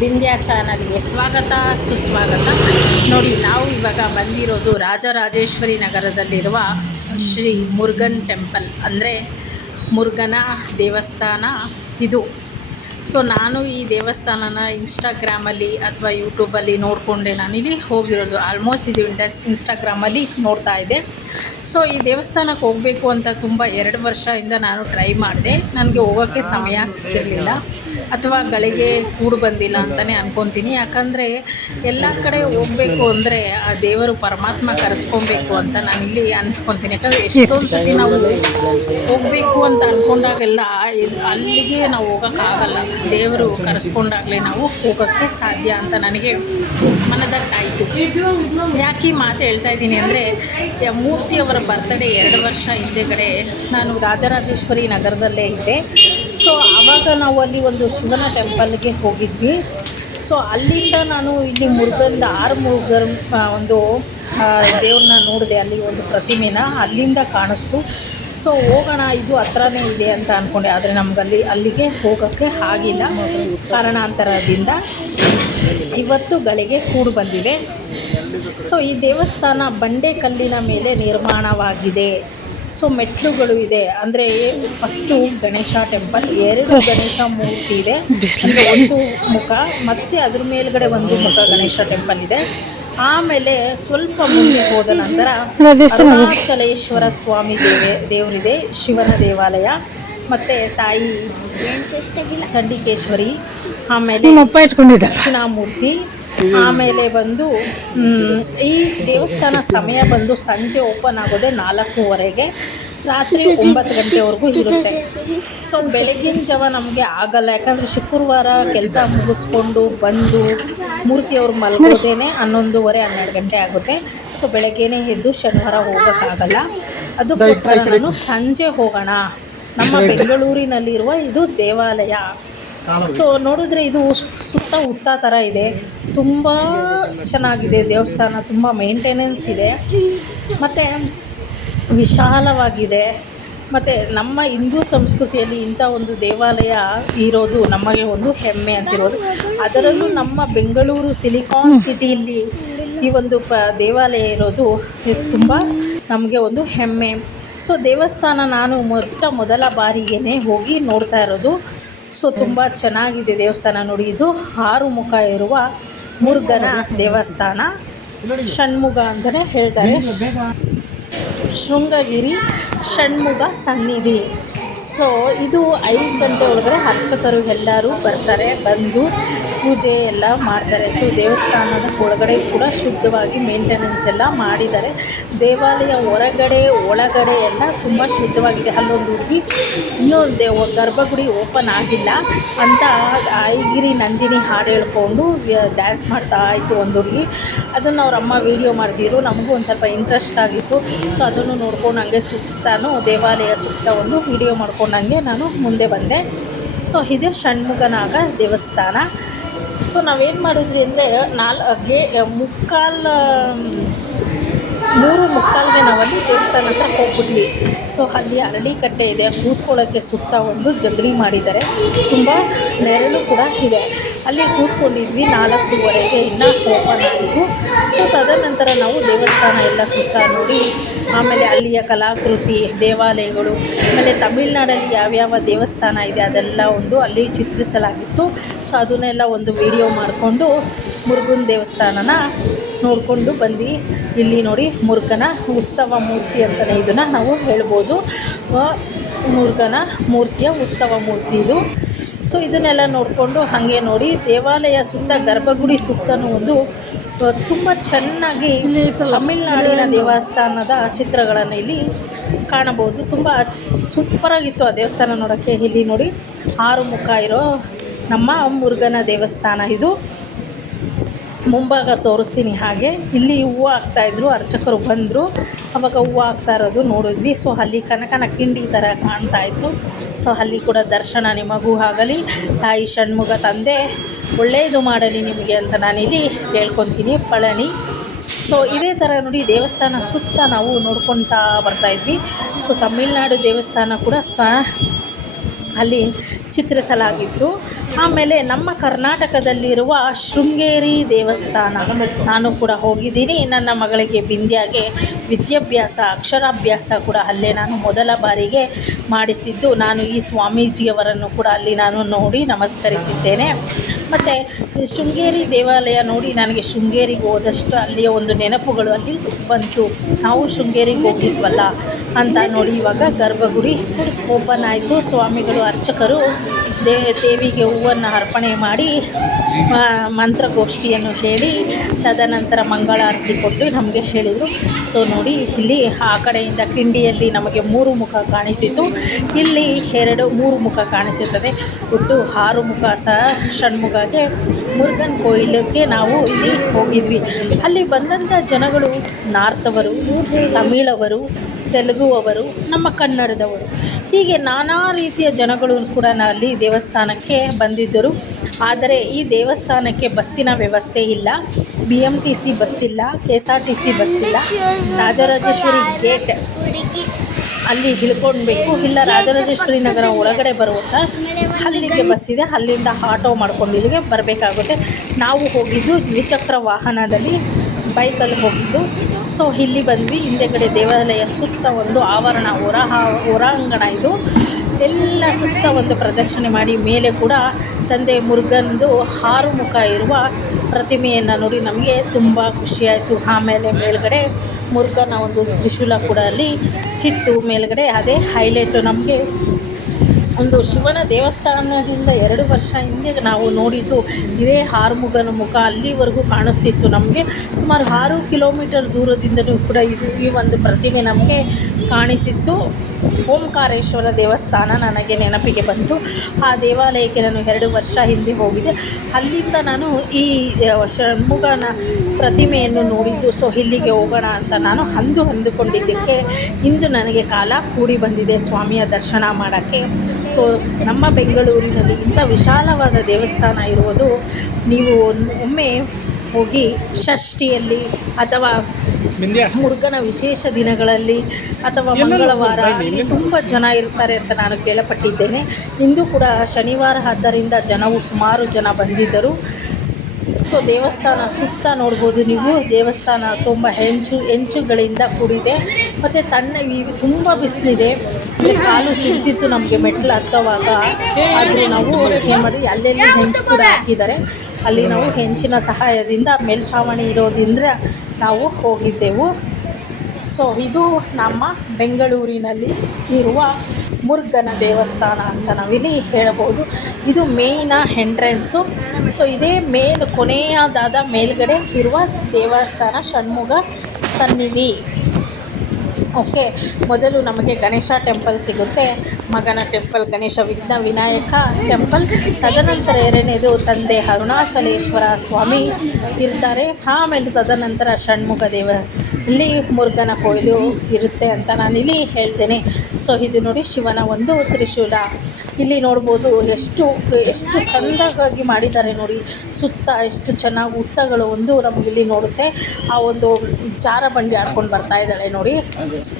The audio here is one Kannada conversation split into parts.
ವಿಂಧ್ಯ ಚಾನಲ್ಗೆ ಸ್ವಾಗತ ಸುಸ್ವಾಗತ. ನೋಡಿ, ನಾವು ಇವಾಗ ಬಂದಿರೋದು ರಾಜರಾಜೇಶ್ವರಿ ನಗರದಲ್ಲಿರುವ ಶ್ರೀ ಮುರುಗನ್ ಟೆಂಪಲ್, ಅಂದರೆ ಮುರುಗನ ದೇವಸ್ಥಾನ ಇದು. ಸೊ ನಾನು ಈ ದೇವಸ್ಥಾನನ ಇನ್ಸ್ಟಾಗ್ರಾಮಲ್ಲಿ ಅಥವಾ ಯೂಟ್ಯೂಬಲ್ಲಿ ನೋಡಿಕೊಂಡೆ ನಾನಿಲ್ಲಿ ಹೋಗಿರೋದು. ಆಲ್ಮೋಸ್ಟ್ ಇದು ಇನ್ಸ್ಟಾಗ್ರಾಮಲ್ಲಿ ನೋಡ್ತಾ ಇದ್ದೆ. ಸೊ ಈ ದೇವಸ್ಥಾನಕ್ಕೆ ಹೋಗಬೇಕು ಅಂತ ತುಂಬ 2 ವರ್ಷದಿಂದ ನಾನು ಟ್ರೈ ಮಾಡಿದೆ. ನನಗೆ ಹೋಗೋಕ್ಕೆ ಸಮಯ ಸಿಕ್ಕಿರಲಿಲ್ಲ ಅಥವಾ ಗಳಿಗೆ ಕೂಡು ಬಂದಿಲ್ಲ ಅಂತಲೇ ಅನ್ಕೊತೀನಿ. ಯಾಕಂದರೆ ಎಲ್ಲ ಕಡೆ ಹೋಗಬೇಕು ಅಂದರೆ ಆ ದೇವರು ಪರಮಾತ್ಮ ಕರೆಸ್ಕೊಬೇಕು ಅಂತ ನಾನಿಲ್ಲಿ ಅನಿಸ್ಕೊತೀನಿ. ಯಾಕಂದರೆ ಎಷ್ಟೊಂದು ಸತಿ ನಾವು ಹೋಗಬೇಕು ಅಂತ ಅಂದ್ಕೊಂಡಾಗೆಲ್ಲ ಅಲ್ಲಿಗೆ ನಾವು ಹೋಗೋಕ್ಕಾಗಲ್ಲ. ದೇವರು ಕರೆಸ್ಕೊಂಡಾಗಲೇ ನಾವು ಹೋಗೋಕ್ಕೆ ಸಾಧ್ಯ ಅಂತ ನನಗೆ ಮನದಟ್ಟಾಯಿತು. ಯಾಕೆ ಈ ಮಾತು ಹೇಳ್ತಾ ಇದ್ದೀನಿ ಅಂದರೆ, ಮೂರ್ತಿಯವರ ಬರ್ತ್ಡೇ 2 ವರ್ಷ ಹಿಂದೆಗಡೆ ನಾನು ರಾಜರಾಜೇಶ್ವರಿ ನಗರದಲ್ಲೇ ಇದ್ದೆ. ಸೊ ಆವಾಗ ನಾವು ಅಲ್ಲಿ ಒಂದು ಶಿವನ ಟೆಂಪಲ್ಗೆ ಹೋಗಿದ್ವಿ. ಸೊ ಅಲ್ಲಿಂದ ನಾನು ಇಲ್ಲಿ ಮುರುಗನ್ ಮುರುಗನ್ ಒಂದು ದೇವ್ರನ್ನ ನೋಡಿದೆ. ಅಲ್ಲಿ ಒಂದು ಪ್ರತಿಮೆನ ಅಲ್ಲಿಂದ ಕಾಣಿಸ್ತು. ಸೊ ಹೋಗೋಣ, ಇದು ಹತ್ರನೇ ಇದೆ ಅಂತ ಅಂದ್ಕೊಂಡೆ. ಆದರೆ ನಮಗಲ್ಲಿ ಅಲ್ಲಿಗೆ ಹೋಗೋಕ್ಕೆ ಆಗಿಲ್ಲ. ಕಾರಣಾಂತರದಿಂದ ಇವತ್ತು ಗಳಿಗೆ ಕೂಡು ಬಂದಿದೆ. ಸೊ ಈ ದೇವಸ್ಥಾನ ಬಂಡೆ ಕಲ್ಲಿನ ಮೇಲೆ ನಿರ್ಮಾಣವಾಗಿದೆ. ಸೊ ಮೆಟ್ಲುಗಳು ಇದೆ. ಅಂದರೆ ಫಸ್ಟು ಗಣೇಶ ಟೆಂಪಲ್, 2 ಗಣೇಶ ಮೂರ್ತಿ ಇದೆ. ಅಂದರೆ ಒಂದು ಮುಖ ಮತ್ತು ಅದ್ರ ಮೇಲ್ಗಡೆ ಒಂದು ಮುಖ ಗಣೇಶ ಟೆಂಪಲ್ ಇದೆ. ಆಮೇಲೆ ಸ್ವಲ್ಪ ಮುಂದೆ ಹೋದ ನಂತರ ಅರುಣಾಚಲೇಶ್ವರ ಸ್ವಾಮಿ ದೇವರಿದೆ, ಶಿವನ ದೇವಾಲಯ, ಮತ್ತು ತಾಯಿ ಚಂಡಿಕೇಶ್ವರಿ, ಆಮೇಲೆ ದಕ್ಷಿಣಾಮೂರ್ತಿ. ಆಮೇಲೆ ಬಂದು ಈ ದೇವಸ್ಥಾನ ಸಮಯ ಬಂದು ಸಂಜೆ ಓಪನ್ ಆಗೋದೆ 4:15, ರಾತ್ರಿ 9 ಗಂಟೆವರೆಗೂ ಇರುತ್ತೆ. ಸೊ ಬೆಳಗಿನ ಜಾವ ನಮಗೆ ಆಗಲ್ಲ. ಯಾಕಂದರೆ ಶುಕ್ರವಾರ ಕೆಲಸ ಮುಗಿಸ್ಕೊಂಡು ಬಂದು ಮೂರ್ತಿಯವ್ರು ಮಲ್ಗೋದೇನೆ 11:30 12 ಗಂಟೆ ಆಗುತ್ತೆ. ಸೊ ಬೆಳಗ್ಗೆನೇ ಎದ್ದು ಶನಿವಾರ ಹೋಗೋಕ್ಕಾಗಲ್ಲ. ಅದಕ್ಕೋಸ್ಕರ ನಾನು ಸಂಜೆ ಹೋಗೋಣ. ನಮ್ಮ ಬೆಂಗಳೂರಿನಲ್ಲಿರುವ ಇದು ದೇವಾಲಯ. ಸೊ ನೋಡಿದ್ರೆ ಇದು ಸುತ್ತ ಥರ ಇದೆ. ತುಂಬ ಚೆನ್ನಾಗಿದೆ ದೇವಸ್ಥಾನ, ತುಂಬ ಮೇಂಟೆನೆನ್ಸ್ ಇದೆ ಮತ್ತು ವಿಶಾಲವಾಗಿದೆ. ಮತ್ತು ನಮ್ಮ ಹಿಂದೂ ಸಂಸ್ಕೃತಿಯಲ್ಲಿ ಇಂಥ ಒಂದು ದೇವಾಲಯ ಇರೋದು ನಮಗೆ ಒಂದು ಹೆಮ್ಮೆ ಅಂತಿರೋದು. ಅದರಲ್ಲೂ ನಮ್ಮ ಬೆಂಗಳೂರು ಸಿಲಿಕಾನ್ ಸಿಟಿಯಲ್ಲಿ ಈ ಒಂದು ದೇವಾಲಯ ಇರೋದು ತುಂಬ ನಮಗೆ ಒಂದು ಹೆಮ್ಮೆ. ಸೊ ದೇವಸ್ಥಾನ ನಾನು ಮೊದಲ ಬಾರಿಗೇ ಹೋಗಿ ನೋಡ್ತಾ ಇರೋದು. ಸೊ ತುಂಬ ಚೆನ್ನಾಗಿದೆ ದೇವಸ್ಥಾನ. ನೋಡಿ, ಇದು 6 ಮುಖ ಇರುವ ಮುರುಗನ ದೇವಸ್ಥಾನ, ಷಣ್ಮುಖ ಅಂತಲೇ ಹೇಳ್ತಾರೆ. ಶೃಂಗಗಿರಿ ಷಣ್ಮುಖ ಸನ್ನಿಧಿ. ಸೊ ಇದು 5 ಗಂಟೆ ಒಳಗಡೆ ಅರ್ಚಕರು ಎಲ್ಲರೂ ಬರ್ತಾರೆ, ಬಂದು ಪೂಜೆ ಎಲ್ಲ ಮಾಡ್ತಾರೆ. ಸೊ ದೇವಸ್ಥಾನದ ಒಳಗಡೆ ಕೂಡ ಶುದ್ಧವಾಗಿ ಮೇಂಟೆನೆನ್ಸ್ ಎಲ್ಲ ಮಾಡಿದ್ದಾರೆ. ದೇವಾಲಯ ಹೊರಗಡೆ ಒಳಗಡೆ ಎಲ್ಲ ತುಂಬ ಶುದ್ಧವಾಗಿದೆ. ಅಲ್ಲೊಂದು ಹುಡುಗಿ ಇನ್ನೂ ಗರ್ಭಗುಡಿ ಓಪನ್ ಆಗಿಲ್ಲ ಅಂತ ಐಗಿರಿ ನಂದಿನಿ ಹಾಡು ಹೇಳ್ಕೊಂಡು ಡ್ಯಾನ್ಸ್ ಮಾಡ್ತಾ ಇತ್ತು ಒಂದು ಹುಡುಗಿ. ಅದನ್ನು ಅವ್ರ ಅಮ್ಮ ವೀಡಿಯೋ ಮಾಡ್ತಿದ್ರು. ನಮಗೂ ಒಂದು ಸ್ವಲ್ಪ ಇಂಟ್ರೆಸ್ಟ್ ಆಗಿತ್ತು. ಸೊ ಅದನ್ನು ನೋಡ್ಕೊಂಡು ಹಂಗೆ ಸುತ್ತಾನು ದೇವಾಲಯ ಸುತ್ತ ಒಂದು ವೀಡಿಯೋ ಮಾಡ್ಕೊಂಡಂಗೆ ನಾನು ಮುಂದೆ ಬಂದೆ. ಸೊ ಇದು ಷಣ್ಮುಖನಾಗ ದೇವಸ್ಥಾನ. ಸೊ ನಾವೇನು ಮಾಡಿದ್ರಿ ಅಂದರೆ 3:45ಗೆ ನಾವಲ್ಲಿ ದೇವಸ್ಥಾನ ಹತ್ರ ಹೋಗ್ಬಿಟ್ವಿ. ಸೊ ಅಲ್ಲಿ ಅರಳಿಕಟ್ಟೆ ಇದೆ, ಕೂತ್ಕೊಳ್ಳೋಕ್ಕೆ ಸುತ್ತ ಒಂದು ಜಗಲಿ ಮಾಡಿದ್ದಾರೆ, ತುಂಬ ನೆರಳು ಕೂಡ ಇದೆ. ಅಲ್ಲಿ ಕೂತ್ಕೊಂಡಿದ್ವಿ. 4:15ಗೆ ಇನ್ನೂ ಓಪನ್ ಆಯಿತು. ಸೊ ತದನಂತರ ನಾವು ದೇವಸ್ಥಾನ ಎಲ್ಲ ಸುತ್ತ ನೋಡಿ, ಆಮೇಲೆ ಅಲ್ಲಿಯ ಕಲಾಕೃತಿ, ದೇವಾಲಯಗಳು, ಆಮೇಲೆ ತಮಿಳ್ನಾಡಲ್ಲಿ ಯಾವ್ಯಾವ ದೇವಸ್ಥಾನ ಇದೆ ಅದೆಲ್ಲ ಒಂದು ಅಲ್ಲಿ ಚಿತ್ರಿಸಲಾಗಿತ್ತು. ಸೊ ಅದನ್ನೆಲ್ಲ ಒಂದು ವಿಡಿಯೋ ಮಾಡಿಕೊಂಡು ಮುರುಗನ್ ದೇವಸ್ಥಾನನ ನೋಡಿಕೊಂಡು ಬಂದು, ಇಲ್ಲಿ ನೋಡಿ ಮುರುಗನ ಉತ್ಸವ ಮೂರ್ತಿ ಅಂತಲೇ ಇದನ್ನು ನಾವು ಹೇಳ್ಬೋದು. ಮುರುಗನ ಮೂರ್ತಿಯ ಉತ್ಸವ ಮೂರ್ತಿ ಇದು. ಸೊ ಇದನ್ನೆಲ್ಲ ನೋಡಿಕೊಂಡು ಹಾಗೆ ನೋಡಿ ದೇವಾಲಯ ಸುತ್ತ, ಗರ್ಭಗುಡಿ ಸುತ್ತಲೂ ಒಂದು ತುಂಬ ಚೆನ್ನಾಗಿ ತಮಿಳ್ನಾಡಿನ ದೇವಸ್ಥಾನದ ಚಿತ್ರಗಳನ್ನು ಇಲ್ಲಿ ಕಾಣಬಹುದು. ತುಂಬ ಸೂಪರಾಗಿತ್ತು ಆ ದೇವಸ್ಥಾನ ನೋಡೋಕ್ಕೆ. ಇಲ್ಲಿ ನೋಡಿ 6 ಮುಖ ಇರೋ ನಮ್ಮ ಮುರುಗನ ದೇವಸ್ಥಾನ ಇದು. ಮುಂಭಾಗ ತೋರಿಸ್ತೀನಿ. ಹಾಗೆ ಇಲ್ಲಿ ಹೂವು ಹಾಕ್ತಾಯಿದ್ರು, ಅರ್ಚಕರು ಬಂದರು, ಆವಾಗ ಹೂವು ಹಾಕ್ತಾ ಇರೋದು ನೋಡಿದ್ವಿ. ಸೊ ಅಲ್ಲಿ ಕನಕನ ಕಿಂಡಿ ಥರ ಕಾಣ್ತಾಯಿತ್ತು. ಸೊ ಅಲ್ಲಿ ಕೂಡ ದರ್ಶನ ನಿಮಗೂ ಆಗಲಿ, ತಾಯಿ ಷಣ್ಮುಖ ತಂದೆ ಒಳ್ಳೆಯದು ಮಾಡಲಿ ನಿಮಗೆ ಅಂತ ನಾನಿಲ್ಲಿ ಕೇಳ್ಕೊತೀನಿ. ಪಳನಿ. ಸೊ ಇದೇ ಥರ ನೋಡಿ ದೇವಸ್ಥಾನ ಸುತ್ತ ನಾವು ನೋಡ್ಕೊತಾ ಬರ್ತಾಯಿದ್ವಿ. ಸೊ ತಮಿಳ್ನಾಡು ದೇವಸ್ಥಾನ ಕೂಡ ಅಲ್ಲಿ ಚಿತ್ರಿಸಲಾಗಿತ್ತು. ಆಮೇಲೆ ನಮ್ಮ ಕರ್ನಾಟಕದಲ್ಲಿರುವ ಶೃಂಗೇರಿ ದೇವಸ್ಥಾನ ನಾನು ಕೂಡ ಹೋಗಿದ್ದೀನಿ. ನನ್ನ ಮಗಳಿಗೆ ಬಿಂದ್ಯಾಗೆ ವಿದ್ಯಾಭ್ಯಾಸ ಅಕ್ಷರಾಭ್ಯಾಸ ಕೂಡ ಅಲ್ಲೇ ನಾನು ಮೊದಲ ಬಾರಿಗೆ ಮಾಡಿಸಿದ್ದು. ನಾನು ಈ ಸ್ವಾಮೀಜಿಯವರನ್ನು ಕೂಡ ಅಲ್ಲಿ ನಾನು ನೋಡಿ ನಮಸ್ಕರಿಸಿದ್ದೇನೆ. ಮತ್ತು ಶೃಂಗೇರಿ ದೇವಾಲಯ ನೋಡಿ ನನಗೆ ಶೃಂಗೇರಿಗೆ ಹೋದಷ್ಟು ಅಲ್ಲಿಯ ಒಂದು ನೆನಪುಗಳು ಅಲ್ಲಿ ಬಂತು. ನಾವು ಶೃಂಗೇರಿಗೆ ಹೋಗಿದ್ವಲ್ಲ ಅಂತ ನೋಡಿ. ಇವಾಗ ಗರ್ಭಗುಡಿ ಓಪನ್ ಆಯಿತು. ಸ್ವಾಮಿಗಳು ಅರ್ಚಕರು ದೇವಿಗೆ ಹೂವನ್ನು ಅರ್ಪಣೆ ಮಾಡಿ ಮಂತ್ರಗೋಷ್ಠಿಯನ್ನು ಹೇಳಿ ತದನಂತರ ಮಂಗಳಾರತಿ ಕೊಟ್ಟು ನಮಗೆ ಹೇಳಿದರು. ಸೊ ನೋಡಿ, ಇಲ್ಲಿ ಆ ಕಡೆಯಿಂದ ಕಿಂಡಿಯಲ್ಲಿ ನಮಗೆ 3 ಮುಖ ಕಾಣಿಸಿತು, ಇಲ್ಲಿ 3 ಮುಖ ಕಾಣಿಸುತ್ತದೆ. ಒಟ್ಟು 6 ಮುಖ ಷಣ್ಮುಖಗೆ ಮುರುಗನ್ ಕೊಯ್ಲಿಗೆ ನಾವು ಇಲ್ಲಿ ಹೋಗಿದ್ವಿ. ಅಲ್ಲಿ ಬಂದಂಥ ಜನಗಳು ನಾರ್ತವರು, ತಮಿಳವರು, ತೆಲುಗುವರು, ನಮ್ಮ ಕನ್ನಡದವರು, ಹೀಗೆ ನಾನಾ ರೀತಿಯ ಜನಗಳು ಕೂಡ ಅಲ್ಲಿ ದೇವಸ್ಥಾನಕ್ಕೆ ಬಂದಿದ್ದರು. ಆದರೆ ಈ ದೇವಸ್ಥಾನಕ್ಕೆ ಬಸ್ಸಿನ ವ್ಯವಸ್ಥೆ ಇಲ್ಲ. BMTC ಬಸ್ ಇಲ್ಲ, KSRTC ಬಸ್ ಇಲ್ಲ. ರಾಜರಾಜೇಶ್ವರಿ ಗೇಟ್ ಅಲ್ಲಿ ಇಳ್ಕೊಳ್ಬೇಕು, ಇಲ್ಲ ರಾಜರಾಜೇಶ್ವರಿ ನಗರ ಒಳಗಡೆ ಬರುವಂಥ ಅಲ್ಲಿಗೆ ಬಸ್ ಇದೆ, ಅಲ್ಲಿಂದ ಆಟೋ ಮಾಡ್ಕೊಂಡು ಇಲ್ಲಿಗೆ ಬರಬೇಕಾಗುತ್ತೆ. ನಾವು ಹೋಗಿದ್ದು ದ್ವಿಚಕ್ರ ವಾಹನದಲ್ಲಿ, ಬೈಕಲ್ಲಿ ಹೋಗಿದ್ದು. ಸೊ ಇಲ್ಲಿ ಬಂದ್ವಿ. ಹಿಂದೆಗಡೆ ದೇವಾಲಯ ಸುತ್ತ ಒಂದು ಆವರಣ ಹೊರಾಂಗಣ ಇದು ಎಲ್ಲ ಸುತ್ತ ಒಂದು ಪ್ರದಕ್ಷಿಣೆ ಮಾಡಿ ಮೇಲೆ ಕೂಡ ತಂದೆ ಮುರುಗನ್ದು 6 ಮುಖ ಇರುವ ಪ್ರತಿಮೆಯನ್ನು ನೋಡಿ ನಮಗೆ ತುಂಬ ಖುಷಿಯಾಯಿತು. ಆಮೇಲೆ ಮೇಲ್ಗಡೆ ಮುರುಗನ ಒಂದು ತ್ರಿಶೂಲ ಕೂಡ ಅಲ್ಲಿ ಇತ್ತು ಮೇಲ್ಗಡೆ. ಅದೇ ಹೈಲೈಟು. ನಮಗೆ ಒಂದು ಶಿವನ ದೇವಸ್ಥಾನದಿಂದ 2 ವರ್ಷ ಹಿಂದೆ ನಾವು ನೋಡಿದ್ದು ಇದೇ ಆರುಮುಗನ ಮುಖ ಅಲ್ಲಿವರೆಗೂ ಕಾಣಿಸ್ತಿತ್ತು ನಮಗೆ. ಸುಮಾರು 6 ಕಿಲೋಮೀಟರ್ ದೂರದಿಂದಲೂ ಕೂಡ ಈ ಒಂದು ಪ್ರತಿಮೆ ನಮಗೆ ಕಾಣಿಸಿತ್ತು. ಓಂಕಾರೇಶ್ವರ ದೇವಸ್ಥಾನ ನನಗೆ ನೆನಪಿಗೆ ಬಂತು. ಆ ದೇವಾಲಯಕ್ಕೆ ನಾನು 2 ವರ್ಷ ಹಿಂದೆ ಹೋಗಿದ್ದೆ. ಅಲ್ಲಿಂದ ನಾನು ಈ ಷಣ್ಮುಖನ ಪ್ರತಿಮೆಯನ್ನು ನೋಡಿದ್ದು. ಸೊ ಇಲ್ಲಿಗೆ ಹೋಗೋಣ ಅಂತ ನಾನು ಅಂದುಕೊಂಡಿದ್ದಕ್ಕೆ ಇಂದು ನನಗೆ ಕಾಲ ಕೂಡಿ ಬಂದಿದೆ ಸ್ವಾಮಿಯ ದರ್ಶನ ಮಾಡೋಕ್ಕೆ. ಸೊ ನಮ್ಮ ಬೆಂಗಳೂರಿನಲ್ಲಿ ಇಂಥ ವಿಶಾಲವಾದ ದೇವಸ್ಥಾನ ಇರುವುದು ನೀವು ಒಮ್ಮೆ ಹೋಗಿ ಷಷ್ಠಿಯಲ್ಲಿ ಅಥವಾ ಮುರುಗನ ವಿಶೇಷ ದಿನಗಳಲ್ಲಿ ಅಥವಾ ಮಂಗಳವಾರ ಇಲ್ಲಿ ತುಂಬ ಜನ ಇರ್ತಾರೆ ಅಂತ ನಾನು ಕೇಳಪಟ್ಟಿದ್ದೇನೆ. ಇಂದು ಕೂಡ ಶನಿವಾರ ಆದ್ದರಿಂದ ಸುಮಾರು ಜನ ಬಂದಿದ್ದರು. ಸೊ ದೇವಸ್ಥಾನ ಸುತ್ತ ನೋಡ್ಬೋದು ನೀವು. ದೇವಸ್ಥಾನ ತುಂಬ ಹೆಂಚುಗಳಿಂದ ಕೂಡಿದೆ ಮತ್ತು ತುಂಬ ಬಿಸಿಲಿದೆ. ಕಾಲು ಸುಡ್ತಿತ್ತು ನಮಗೆ ಮೆಟ್ಲು ಹತ್ತುವಾಗ. ಆದರೂ ನಾವು ಏನು ಮಾಡಿ ಅಲ್ಲೆಲ್ಲಿ ಹೆಂಚು ಕೂಡ ಹಾಕಿದ್ದಾರೆ. ಅಲ್ಲಿ ನಾವು ಹೆಂಚಿನ ಸಹಾಯದಿಂದ ಮೇಲ್ಛಾವಣಿ ಇರೋದ್ರಿಂದ ನಾವು ಹೋಗಿದ್ದೆವು. ಸೊ ಇದು ನಮ್ಮ ಬೆಂಗಳೂರಿನಲ್ಲಿ ಇರುವ ಮುರುಗನ ದೇವಸ್ಥಾನ ಅಂತ ನಾವಿಲ್ಲಿ ಹೇಳಬಹುದು. ಇದು ಮೇಯ್ನ ಎಂಟ್ರೆನ್ಸು. ಸೊ ಇದೇ ಕೊನೆಯದಾದ ಮೇಲ್ಗಡೆ ಇರುವ ದೇವಸ್ಥಾನ ಷಣ್ಮುಖ ಸನ್ನಿಧಿ. ಓಕೆ, ಮೊದಲು ನಮಗೆ ಗಣೇಶ ಟೆಂಪಲ್ ಸಿಗುತ್ತೆ, ಮಗನ ಟೆಂಪಲ್ ಗಣೇಶ ವಿನಾಯಕ ಟೆಂಪಲ್. ತದನಂತರ 2ನೇದು ತಂದೆ ಅರುಣಾಚಲೇಶ್ವರ ಸ್ವಾಮಿ ಇರ್ತಾರೆ. ಆಮೇಲೆ ತದನಂತರ ಷಣ್ಮುಖ ಇಲ್ಲಿ ಮುರುಗನ ಕೊಯ್ಲು ಇರುತ್ತೆ ಅಂತ ನಾನಿಲ್ಲಿ ಹೇಳ್ತೇನೆ. ಸೊ ಇದು ನೋಡಿ ಶಿವನ ಒಂದು ತ್ರಿಶೂಲ. ಇಲ್ಲಿ ನೋಡ್ಬೋದು ಎಷ್ಟು ಚೆಂದಾಗಿ ಮಾಡಿದ್ದಾರೆ ನೋಡಿ. ಸುತ್ತ ಎಷ್ಟು ಚೆನ್ನಾಗಿ ಹುತ್ತಗಳು ಒಂದು ನಮಗಿಲ್ಲಿ ನೋಡುತ್ತೆ. ಆ ಒಂದು ಜಾರಬಂಡಿ ಆಡ್ಕೊಂಡು ಬರ್ತಾ ಇದ್ದಾಳೆ ನೋಡಿ.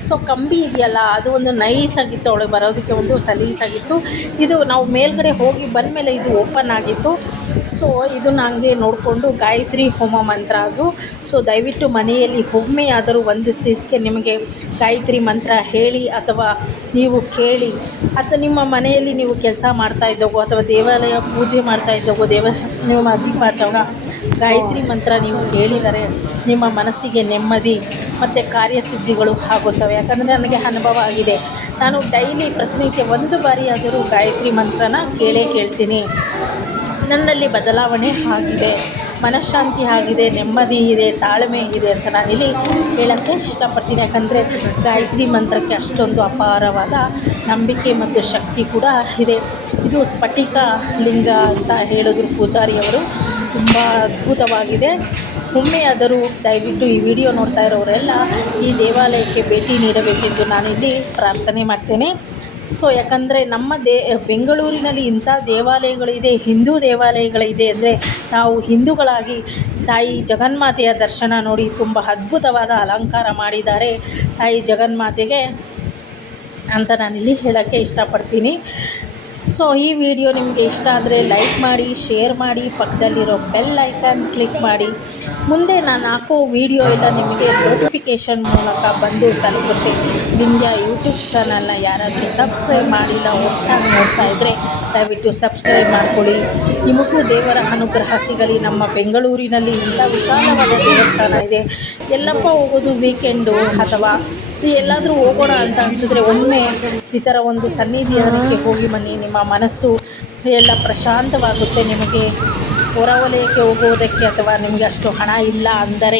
ಸೊ ಕಂಬಿ ಇದೆಯಲ್ಲ ಅದು ಒಂದು ನೈಸಾಗಿತ್ತು, ಅವಳಿಗೆ ಬರೋದಕ್ಕೆ ಒಂದು ಸಲೀಸಾಗಿತ್ತು. ಇದು ನಾವು ಮೇಲ್ಗಡೆ ಹೋಗಿ ಬಂದಮೇಲೆ ಇದು ಓಪನ್ ಆಗಿತ್ತು. ಸೊ ಇದನ್ನು ಹಂಗೆ ನೋಡಿಕೊಂಡು ಗಾಯತ್ರಿ ಹೋಮ ಮಂತ್ರ ಅದು. ಸೊ ದಯವಿಟ್ಟು ಮನೆಯಲ್ಲಿ ಒಮ್ಮೆಯಾದರೂ ಒಂದು ಸಿಕ್ಕೆ ನಿಮಗೆ ಗಾಯತ್ರಿ ಮಂತ್ರ ಹೇಳಿ ಅಥವಾ ನೀವು ಕೇಳಿ, ಅಥವಾ ನಿಮ್ಮ ಮನೆಯಲ್ಲಿ ನೀವು ಕೆಲಸ ಮಾಡ್ತಾ ಇದ್ದಾಗೋ ಅಥವಾ ದೇವಾಲಯ ಪೂಜೆ ಮಾಡ್ತಾ ಇದ್ದಾಗೋ ನಿಮ್ಮ ದೀಪಾಚರಣ ಗಾಯತ್ರಿ ಮಂತ್ರ ನೀವು ಕೇಳಿದರೆ ನಿಮ್ಮ ಮನಸ್ಸಿಗೆ ನೆಮ್ಮದಿ ಮತ್ತು ಕಾರ್ಯಸಿದ್ಧಿಗಳು ಆಗುತ್ತವೆ. ಯಾಕಂದರೆ ನನಗೆ ಅನುಭವ ಆಗಿದೆ. ನಾನು ಡೈಲಿ ಪ್ರತಿನಿತ್ಯ 1 ಬಾರಿಯಾದರೂ ಗಾಯತ್ರಿ ಮಂತ್ರನ ಕೇಳ್ತೀನಿ. ನನ್ನಲ್ಲಿ ಬದಲಾವಣೆ ಆಗಿದೆ, ಮನಃಶಾಂತಿ ಆಗಿದೆ, ನೆಮ್ಮದಿ ಇದೆ, ತಾಳ್ಮೆ ಇದೆ ಅಂತ ನಾನಿಲ್ಲಿ ಹೇಳೋಕ್ಕೆ ಇಷ್ಟಪಡ್ತೀನಿ. ಯಾಕಂದರೆ ಗಾಯತ್ರಿ ಮಂತ್ರಕ್ಕೆ ಅಷ್ಟೊಂದು ಅಪಾರವಾದ ನಂಬಿಕೆ ಮತ್ತು ಶಕ್ತಿ ಕೂಡ ಇದೆ. ಇದು ಸ್ಫಟಿಕ ಲಿಂಗ ಅಂತ ಹೇಳಿದ್ರು ಪೂಜಾರಿಯವರು. ತುಂಬ ಅದ್ಭುತವಾಗಿದೆ. ಒಮ್ಮೆಯಾದರೂ ದಯವಿಟ್ಟು ಈ ವಿಡಿಯೋ ನೋಡ್ತಾ ಇರೋರೆಲ್ಲ ಈ ದೇವಾಲಯಕ್ಕೆ ಭೇಟಿ ನೀಡಬೇಕೆಂದು ನಾನಿಲ್ಲಿ ಪ್ರಾರ್ಥನೆ ಮಾಡ್ತೇನೆ. ಸೊ ಯಾಕಂದರೆ ನಮ್ಮ ಬೆಂಗಳೂರಿನಲ್ಲಿ ಇಂಥ ದೇವಾಲಯಗಳಿದೆ, ಹಿಂದೂ ದೇವಾಲಯಗಳಿದೆ ಅಂದರೆ ನಾವು ಹಿಂದೂಗಳಾಗಿ ತಾಯಿ ಜಗನ್ಮಾತೆಯ ದರ್ಶನ ನೋಡಿ ತುಂಬ ಅದ್ಭುತವಾದ ಅಲಂಕಾರ ಮಾಡಿದ್ದಾರೆ ತಾಯಿ ಜಗನ್ಮಾತೆಗೆ ಅಂತ ನಾನಿಲ್ಲಿ ಹೇಳೋಕ್ಕೆ ಇಷ್ಟಪಡ್ತೀನಿ. ಸೊ ಈ ವಿಡಿಯೋ ನಿಮಗೆ ಇಷ್ಟ ಆದರೆ ಲೈಕ್ ಮಾಡಿ, ಶೇರ್ ಮಾಡಿ, ಪಕ್ಕದಲ್ಲಿರೋ ಬೆಲ್ ಐಕಾನ್ ಕ್ಲಿಕ್ ಮಾಡಿ. ಮುಂದೆ ನಾನು ಹಾಕೋ ವಿಡಿಯೋ ಎಲ್ಲ ನಿಮಗೆ ನೋಟಿಫಿಕೇಷನ್ ಮೂಲಕ ಬಂದು ತಲುಪುತ್ತೆ. ವಿಂಧ್ಯ ಯೂಟ್ಯೂಬ್ ಚಾನಲ್ನ ಯಾರಾದರೂ ಸಬ್ಸ್ಕ್ರೈಬ್ ಮಾಡಿಲ್ಲ, ಹೊಸ್ದಾಗಿ ನೋಡ್ತಾ ಇದ್ದರೆ ದಯವಿಟ್ಟು ಸಬ್ಸ್ಕ್ರೈಬ್ ಮಾಡ್ಕೊಳ್ಳಿ. ನಿಮಗೂ ದೇವರ ಅನುಗ್ರಹ ಸಿಗಲಿ. ನಮ್ಮ ಬೆಂಗಳೂರಿನಲ್ಲಿ ಇಂಥ ವಿಶಾಲವಾದ ದೇವಸ್ಥಾನ ಇದೆ. ಎಲ್ಲಪ್ಪ ಹೋಗೋದು ವೀಕೆಂಡು ಅಥವಾ ಎಲ್ಲಾದರೂ ಹೋಗೋಣ ಅಂತ ಅನಿಸಿದ್ರೆ ಒಮ್ಮೆ ಈ ಥರ ಒಂದು ಸನ್ನಿಧಾನಕ್ಕೆ ಹೋಗಿ ಬನ್ನಿ. ನಿಮ್ಮ ಮನಸ್ಸು ಎಲ್ಲ ಪ್ರಶಾಂತವಾಗುತ್ತೆ. ನಿಮಗೆ ಹೊರವಲಯಕ್ಕೆ ಹೋಗೋದಕ್ಕೆ ಅಥವಾ ನಿಮಗೆ ಅಷ್ಟು ಹಣ ಇಲ್ಲ ಅಂದರೆ